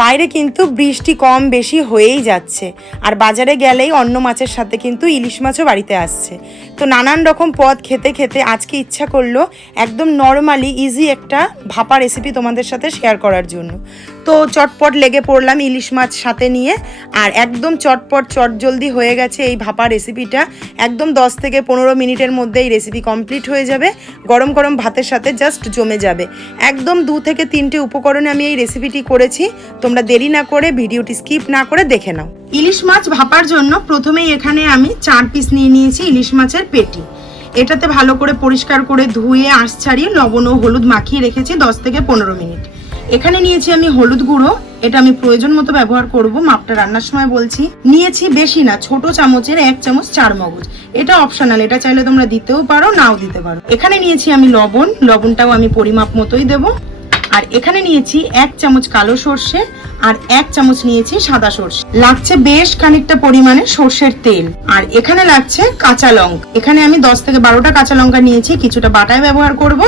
বাইরে কিন্তু বৃষ্টি কম বেশি হয়েই যাচ্ছে, আর বাজারে গেলেই অন্য মাছের সাথে কিন্তু ইলিশ মাছও বাড়িতে আসছে। তো নানান রকম পদ খেতে খেতে আজকে ইচ্ছা করলো একদম নর্মালি ইজি একটা ভাপা রেসিপি তোমাদের সাথে শেয়ার করার জন্য। তো চটপট লেগে পড়লাম ইলিশ মাছ সাথে নিয়ে, আর একদম চটপট চটজলদি হয়ে গেছে এই ভাপা রেসিপিটা। একদম 10 থেকে 15 মিনিটের মধ্যে এই রেসিপি কমপ্লিট হয়ে যাবে, গরম গরম ভাতের সাথে জাস্ট জমে যাবে। একদম 2 থেকে 3টে উপকরণে আমি এই রেসিপিটি করেছি। তোমরা দেরি না করে ভিডিওটি স্কিপ না করে দেখে নাও। ইলিশ মাছ ভাপার জন্য প্রথমেই এখানে আমি 4 পিস নিয়ে নিয়েছি ইলিশ মাছের পেটি। এটাতে ভালো করে পরিষ্কার করে ধুয়ে আঁশ ছাড়িয়ে লবণ ও হলুদ মাখিয়ে রেখেছি 10 থেকে 15 মিনিট। এখানে নিয়েছি আমি হলুদ গুঁড়ো, এটা আমি প্রয়োজন মতো ব্যবহার করব, মাপটা রান্নার সময় বলছি। নিয়েছি বেশি না, ছোট চামচের 1 চামচ চারমগজ, এটা অপশনাল, এটা চাইলে তোমরা দিতেও পারো নাও দিতে পারো। এখানে নিয়েছি আমি লবণ, লবণটাও আমি পরিমাপ মতোই দেবো। আর এখানে নিয়েছি 1 চামচ কালো সর্ষে আর 1 চামচ নিয়েছি সাদা সর্ষে। লাগছে বেশ খানিকটা পরিমাণে সর্ষের তেল, আর এখানে লাগছে কাঁচা লঙ্কা। এখানে আমি 10 থেকে 12টা কাঁচা লঙ্কা নিয়েছি, কিছুটা বাটায় ব্যবহার করব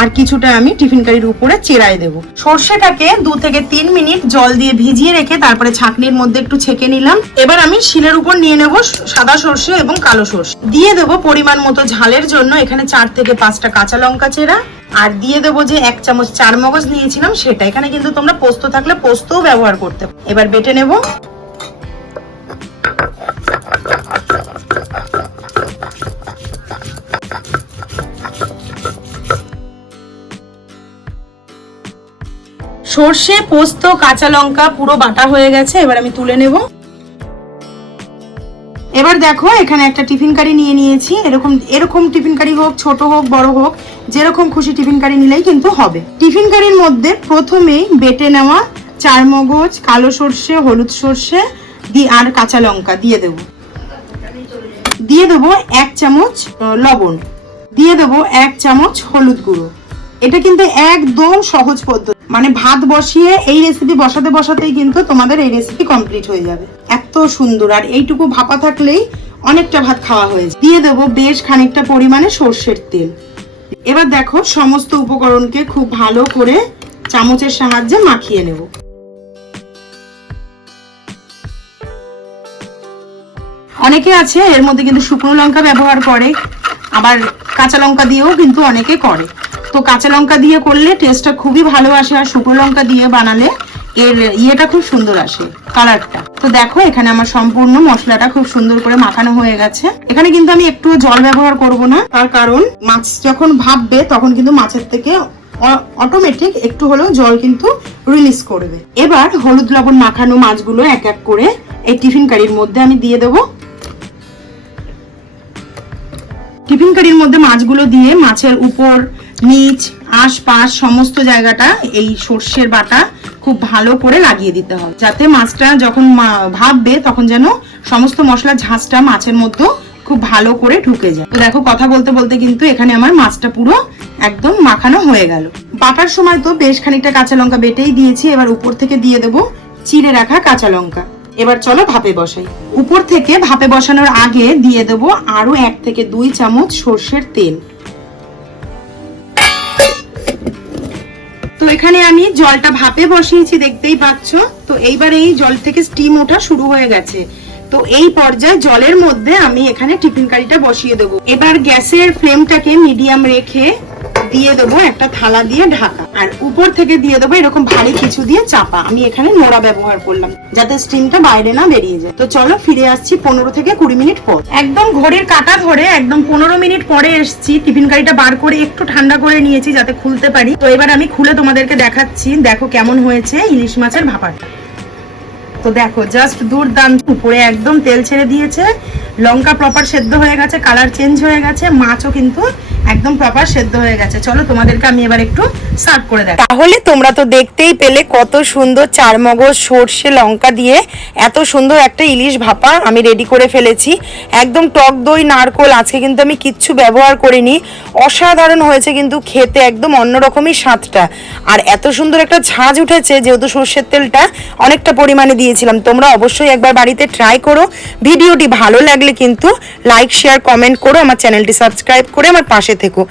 আর কিছুটা আমি টিফিন কারির উপরে চেরাই দেবো। সর্ষেটাকে 2 থেকে 3 মিনিট জল দিয়ে ভিজিয়ে রেখে তারপরে ছাঁকনির মধ্যে একটু ছেঁকে নিলাম। এবার আমি শিলের উপর নিয়ে নেব সাদা সর্ষে এবং কালো সর্ষে, দিয়ে দেবো পরিমাণ মতো ঝালের জন্য এখানে 4 থেকে 5টা কাঁচা লঙ্কা চেরা, আর দিয়ে দেবো যে 1 চামচ চারমগজ নিয়েছিলাম সেটা। এখানে কিন্তু তোমরা পোস্ত থাকলে পোস্তও ব্যবহার করতে পারো। এবার বেটে নেব। সর্ষে পোস্ত কাঁচা লঙ্কা পুরো বাটা হয়ে গেছে, এবার আমি তুলে নেব। এবার দেখো এখানে একটা টিফিন কারি নিয়ে নিয়েছি। এরকম টিফিন কারি হোক, ছোট হোক বড় হোক, যেরকম খুশি টিফিন কারি নিলেই কিন্তু হবে। টিফিন কারির মধ্যে প্রথমেই বেটে নেওয়া চারমগজ, কালো সর্ষে, হলুদ সর্ষে আর কাঁচা লঙ্কা দিয়ে দেবো। দিয়ে দেবো 1 চামচ লবণ, দিয়ে দেবো 1 চামচ হলুদ গুঁড়ো। এটা কিন্তু একদম সহজ পদ্ধতি, মানে ভাত বসিয়ে এই রেসিপি বসাতে বসাতেই কিন্তু তোমাদের এই রেসিপি কমপ্লিট হয়ে যাবে। এত সুন্দর, আর এইটুকু ভাপা থাকলেই অনেকটা ভাত খাওয়া হয়ে যায়। দিয়ে দেবো বেশ খানিকটা পরিমাণে সর্ষের তেল। এবার দেখো সমস্ত উপকরণকে খুব ভালো করে চামচের সাহায্যে মাখিয়ে নেব। অনেকে আছে এর মধ্যে কিন্তু শুকনো লঙ্কা ব্যবহার করে, আবার কাঁচা লঙ্কা দিয়েও কিন্তু অনেকে করে। তো কাঁচা লঙ্কা দিয়ে করলে টেস্টটা খুবই ভালো আসে, আর শুকনো লঙ্কা দিয়ে বানালে এর ইয়েটা খুব সুন্দর আসে, কালারটা। তো দেখো এখানে আমার সম্পূর্ণ মশলাটা খুব সুন্দর করে মাখানো হয়ে গেছে। এখানে কিন্তু আমি একটু জল ব্যবহার করব না, তার কারণ মাছ যখন ভাববে তখন কিন্তু মাছের থেকে অটোমেটিক একটু হলেও জল কিন্তু রিলিজ করবে। এবার হলুদ লবণ মাখানো মাছগুলো এক এক করে এই টিফিন কারির মধ্যে আমি দিয়ে দেবো। টিফিন কারির মধ্যে মাছগুলো দিয়ে মাছের উপর, নিচ, আশপাশ সমস্ত জায়গাটা এই সর্ষের বাটা খুব ভালো করে লাগিয়ে দিতে হবে, যাতে মাছটা যখন ভাববে তখন যেন সমস্ত মশলার ঝাঁঝটা মাছের মধ্যে খুব ভালো করে ঢুকে যায়। তো দেখো কথা বলতে বলতে কিন্তু এখানে আমার মাছটা পুরো একদম মাখানো হয়ে গেল। বাটার সময় তো বেশ খানিকটা কাঁচা লঙ্কা বেটেই দিয়েছি, এবার উপর থেকে দিয়ে দেবো চিড়ে রাখা কাঁচা লঙ্কা। এবার চলো ভাপে বসাই। উপর থেকে ভাপে বসানোর আগে দিয়ে দেবো আরো 1 থেকে 2 চামচ সর্ষের তেল। তো এখানে আমি জলটা ভাপে বসিয়েছি দেখতেই পাচ্ছ। তো এইবার এই জল থেকে স্টিম ওঠা শুরু হয়ে গেছে। তো এই পর্যায়ে জলের মধ্যে আমি এখানে টিফিন কারিটা বসিয়ে দেবো। এবার গ্যাসের ফ্লেমটাকে মিডিয়াম রেখে দিয়ে দেবো একটা থালা দিয়ে ঢাকা, আর উপর থেকে দিয়ে দেবো এরকম ভারী কিছু দিয়ে চাপা। আমি এখানে নোড়া ব্যবহার করলাম যাতে স্টিমটা বাইরে না বেরিয়ে যায়। তো চলো ফিরে আসছি 15 থেকে 20 মিনিট পর। একদম ঘড়ির কাঁটা ধরে একদম 15 মিনিট পরে এসছি। টিফিন কারিটা বার করে একটু ঠান্ডা করে নিয়েছি যাতে খুলতে পারি। তো এবার আমি খুলে তোমাদেরকে দেখাচ্ছি, দেখো কেমন হয়েছে ইলিশ মাছের ভাপাটা। তো দেখো জাস্ট দুর্দান্ত, উপরে একদম তেল ছেড়ে দিয়েছে, লঙ্কা প্রপার সেদ্ধ হয়ে গেছে, কালার চেঞ্জ হয়ে গেছে, মাছও কিন্তু একদম প্রপার সেদ্ধ হয়ে গেছে। চলো তোমাদেরকে আমি এবার একটু সার্ভ করে দেখ। তাহলে তোমরা তো দেখতেই পেলে কত সুন্দর চারমগজ, সর্ষে, লঙ্কা দিয়ে এত সুন্দর একটা ইলিশ ভাপা আমি রেডি করে ফেলেছি। একদম টক দই, নারকোল আজকে কিন্তু আমি কিচ্ছু ব্যবহার করিনি। অসাধারণ হয়েছে কিন্তু খেতে, একদম অন্যরকমই স্বাদটা। আর এত সুন্দর একটা ঝাঁঝ উঠেছে যেহেতু সর্ষের তেলটা অনেকটা পরিমাণে দিয়েছিলাম। তোমরা অবশ্যই একবার বাড়িতে ট্রাই করো। ভিডিওটি ভালো লাগলে কিন্তু লাইক, শেয়ার, কমেন্ট করো। আমার চ্যানেলটি সাবস্ক্রাইব করে আমার পাশে থেকো।